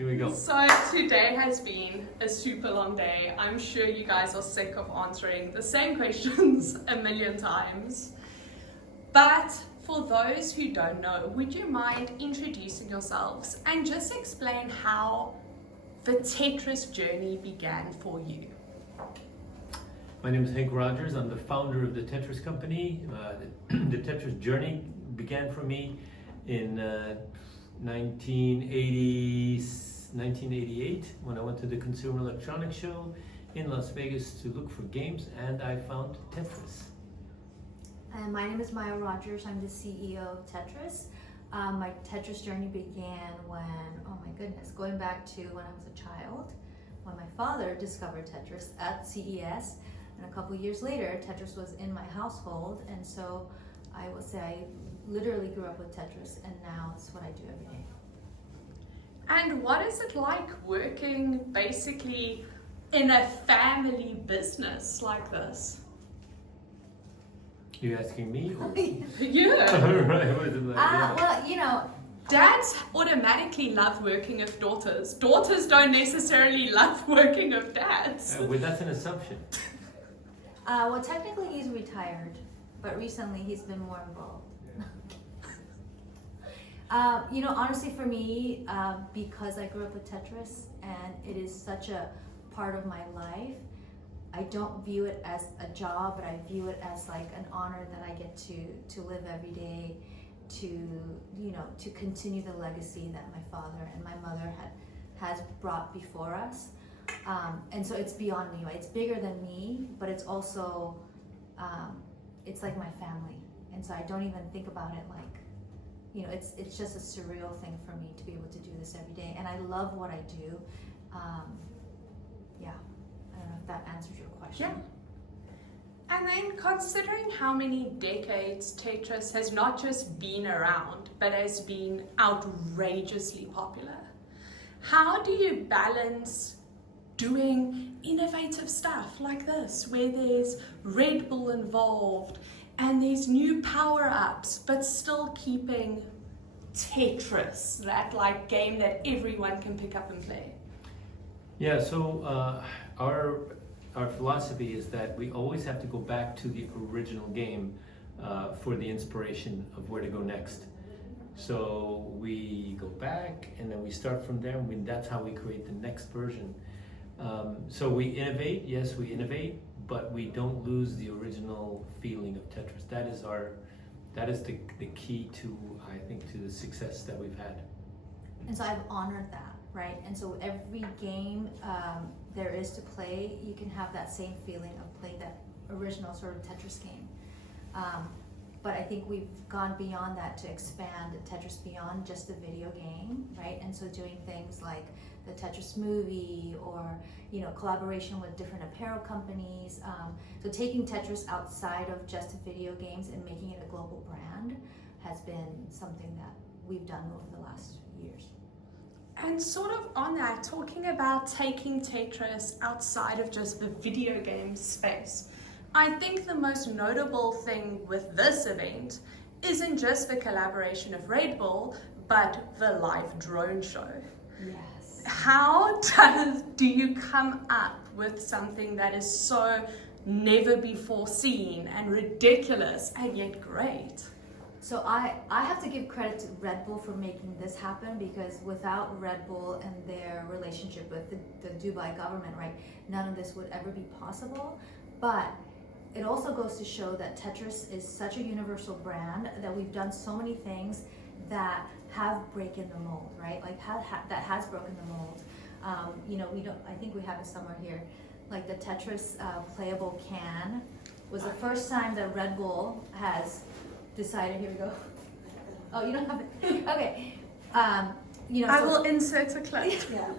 Here we go. So today has been a super long day. I'm sure you guys are sick of answering the same questions a million times. But for those who don't know, would you mind introducing yourselves and just explain how the Tetris journey began for you? My name is Henk Rogers. I'm the founder of the Tetris company. The Tetris journey began for me in 1988 when I went to the Consumer Electronics Show in Las Vegas to look for games, and I found Tetris. And my name is Maya Rogers. I'm the CEO of Tetris. My Tetris journey began when, oh my goodness, going back to when I was a child, when my father discovered Tetris at CES. And a couple years later, Tetris was in my household. And so I will say I literally grew up with Tetris, and now it's what I do every day. And what is it like working basically in a family business like this? You asking me? Or? Yeah. Right, what is it like? Yeah. Well, you know, Dads automatically love working with daughters. Daughters don't necessarily love working with dads. Well, that's an assumption. well, technically he's retired, but recently he's been more involved. You know, honestly for me, because I grew up with Tetris and it is such a part of my life, I don't view it as a job, but I view it as like an honor that I get to live every day, to, you know, to continue the legacy that my father and my mother has brought before us. And so it's beyond me, right? It's bigger than me, but it's also, it's like my family. And so I don't even think about it like, you know, it's just a surreal thing for me to be able to do this every day. And I love what I do. Yeah, I don't know if that answers your question. Yeah. And then considering how many decades Tetris has not just been around, but has been outrageously popular, how do you balance doing innovative stuff like this, where there's Red Bull involved and there's new power-ups, but still keeping Tetris, that like game that everyone can pick up and play? Yeah, so our philosophy is that we always have to go back to the original game for the inspiration of where to go next. So we go back and then we start from there, and that's how we create the next version. So we innovate, yes, we innovate, but we don't lose the original feeling of Tetris. That is the key to, I think, to the success that we've had. And so I've honored that, right? And so every game there is to play, you can have that same feeling of playing that original sort of Tetris game. But I think we've gone beyond that to expand Tetris beyond just the video game, right? And so doing things like the Tetris movie, or, you know, collaboration with different apparel companies. So taking Tetris outside of just video games and making it a global brand has been something that we've done over the last years. And sort of on that, talking about taking Tetris outside of just the video game space, I think the most notable thing with this event isn't just the collaboration of Red Bull, but the live drone show. Yes. How do you come up with something that is so never before seen and ridiculous and yet great? So I have to give credit to Red Bull for making this happen, because without Red Bull and their relationship with the Dubai government, right, none of this would ever be possible. But it also goes to show that Tetris is such a universal brand that we've done so many things that have broken the mold, right? Like that has broken the mold. You know, I think we have it somewhere here. Like the Tetris playable can was the first time that Red Bull has decided, here we go. Oh, you don't have it? Okay. You know, I will insert a clip. Yeah.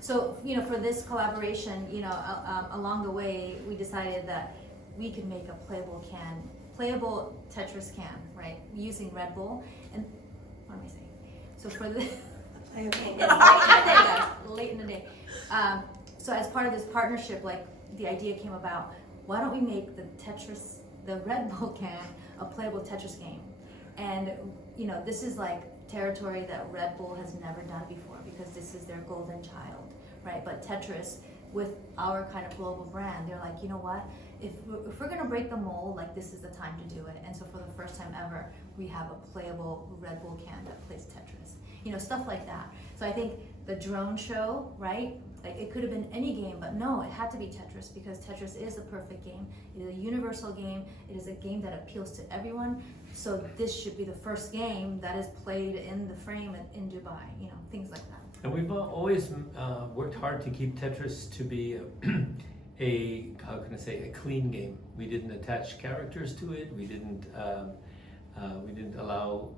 So, you know, for this collaboration, you know, along the way, we decided that we could make a playable Tetris can, right? Using Red Bull. And what am I saying? So for the it's late in the day, guys. Late in the day. So as part of this partnership, like the idea came about, why don't we make the Red Bull can, a playable Tetris game? And you know, this is like territory that Red Bull has never done before because this is their golden child, right? But Tetris, with our kind of global brand, they're like, you know what? If we're gonna break the mold, like this is the time to do it. And so for the first time ever, we have a playable Red Bull can that plays Tetris. You know, stuff like that. So I think the drone show, right? Like it could have been any game, but no, it had to be Tetris because Tetris is the perfect game. It is a universal game. It is a game that appeals to everyone. So this should be the first game that is played in the frame in Dubai, you know, things like that. And we've always worked hard to keep Tetris to be how can I say, a clean game. We didn't attach characters to it. We didn't allow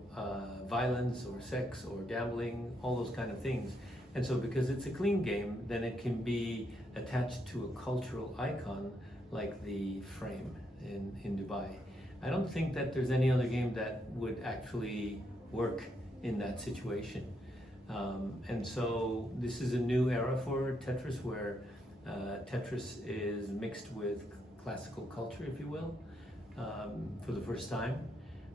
violence or sex or gambling, all those kind of things. And so because it's a clean game, then it can be attached to a cultural icon like the frame in Dubai. I don't think that there's any other game that would actually work in that situation. And so this is a new era for Tetris where Tetris is mixed with classical culture, if you will, for the first time.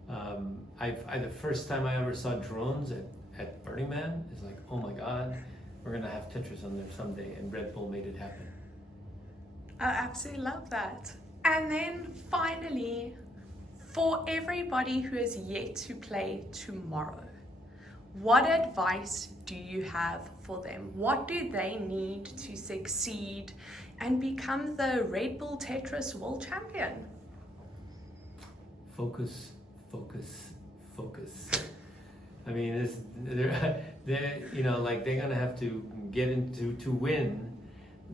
The first time I ever saw drones at Burning Man is like, oh my God, we're gonna have Tetris on there someday, and Red Bull made it happen. I absolutely love that. And then finally, for everybody who is yet to play tomorrow, what advice do you have for them? What do they need to succeed and become the Red Bull Tetris World Champion? Focus, focus, focus. I mean, they're you know, like they're gonna have to get into, to win,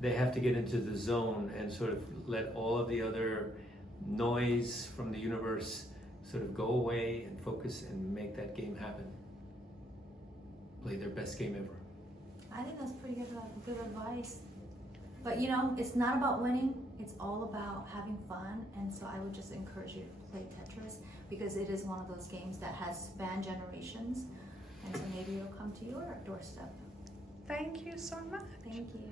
they have to get into the zone and sort of let all of the other noise from the universe sort of go away and focus and make that game happen. Play their best game ever. I think that's pretty good advice. But you know, it's not about winning, it's all about having fun. And so I would just encourage you to play Tetris because it is one of those games that has spanned generations. And so maybe it'll come to your doorstep. Thank you so much. Thank you.